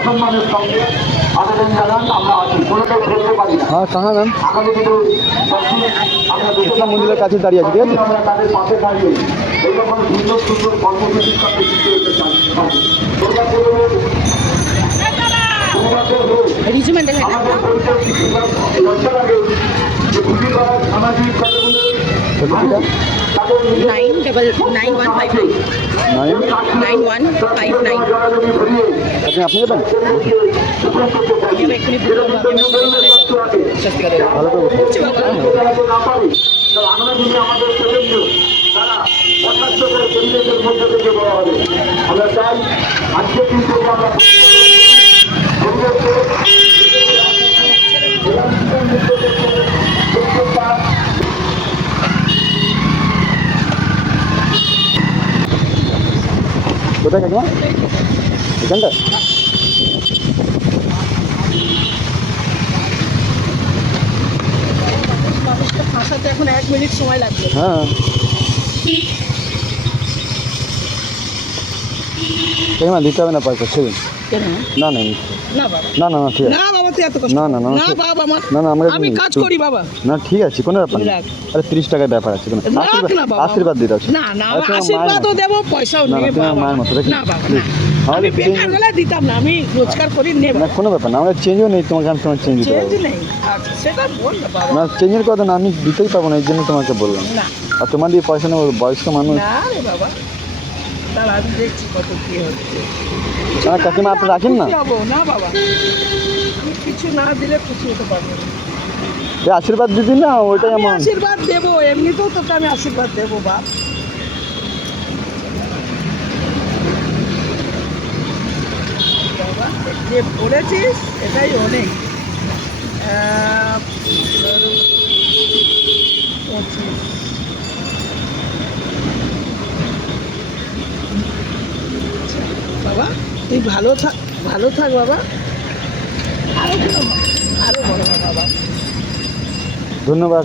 সসম্মানের সঙ্গে আবেদন জানান। আমরা আছি, কোনোটাই ফেলতে পারি না। হ্যাঁ কাহা ম্যাম আগামী দিনে আমরা ইসলাম মন্দিরের কাছে দাঁড়িয়ে আছি, ঠিক আছে? আমরা তাদের পাশে দাঁড়িয়ে এইরকম সুন্দর সুন্দর কর্মসূচির সাথে যুক্ত হতে চাই। আমাদের পরিচয় কিছু বছর আগে যে খুবই সামাজিক কতগুলো তাদের 99915 9159 আপনি যাবেন? ভালো করে বসুন। আমরা যদি আমাদের প্রজন্ম তারা অসাধ্য করে পরিবেশের মধ্যে থেকে বলা হবে। আমরা চাই আজকে কিন্তু আমরা কোথায় কাকিমা? এখানটা? মানুষটা ফাঁসাতে এখন 1 মিনিট সময় লাগবে। হ্যাঁ কাকিমা দিতে হবে না পয়সা, সেদিন কেন? না না না বাবা, না না না ঠিক আছে। না বাবা, তুই এত কষ্ট না না না না বাবা, আমার না না আমি কাজ করি বাবা। না ঠিক আছে, কোনো ব্যাপার না। রাখ। আরে 30 টাকার ব্যাপার আছে, কোনো রাখ না বাবা। আশীর্বাদ দিতে হবে। না না, আশীর্বাদও দেবো, পয়সাও না, না, নেই তুমি আমার বাবা। মায়ের মতো, দেখি। না বাবা, না। আমাদের আমি বেকার বেলা দিতাম না, আমি রোজগার করি নেব। না কোনো ব্যাপার না, আমাদের চেঞ্জও নেই, তোমাকে আমি তোমার চেঞ্জ দিতে চেঞ্জ পারবো নেই, আচ্ছা সেটা বল না বাবা। না। চেঞ্জের কথা না, আমি দিতেই পারবো না, এই জন্য তোমাকে বললাম। না আর তোমার দিয়ে পয়সা নেবো, বয়স্ক মানুষ। না রে বাবা, তাহলে আমি দেখছি কত কি হচ্ছে। না কাকিমা আপনি রাখেন না, খুশি হবো না বাবা, আমি কিছু না দিলে খুশি হতে পারবো না। এই আশীর্বাদ দিদি না, ওইটাই আমি আমার। আশীর্বাদ দেবো, এমনিতেও তোকে আমি আশীর্বাদ দেবো বাপ। বাবা, যে বলেছিস এটাই অনেক। 25 বাবা, তুই ভালো থাক, ভালো থাক বাবা। আরো বড় হ, আরো বড় হ বাবা। ধন্যবাদ।